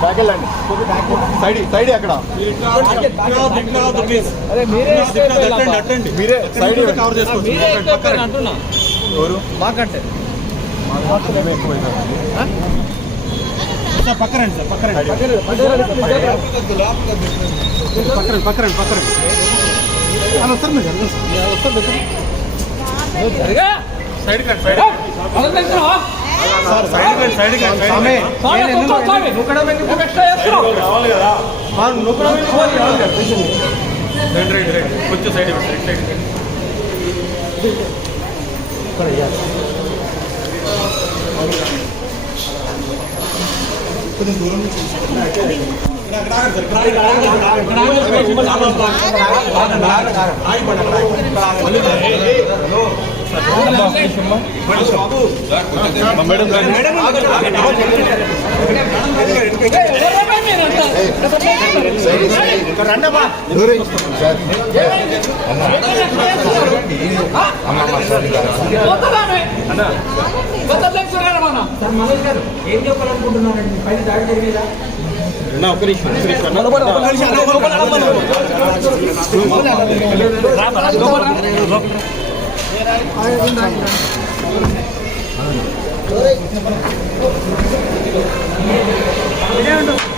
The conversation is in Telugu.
బ్యాక్ వెళ్ళండి సైడ్ అక్కడ మీరే సైడ్ కవర్ చేసుకోండి మాకంటే సార్ పక్కరండి సార్ పక్కరండి అలా వస్తారు మీరు సైడ్ కండి సైడ్ కొంచెం సైడ్ కొంచెం దూరం నుంచి ఏం చెప్పాలనుకుంటున్నారండి పైన దాడి జరిగేదా ఒక నిమిషం ఇదే ఉంటుంది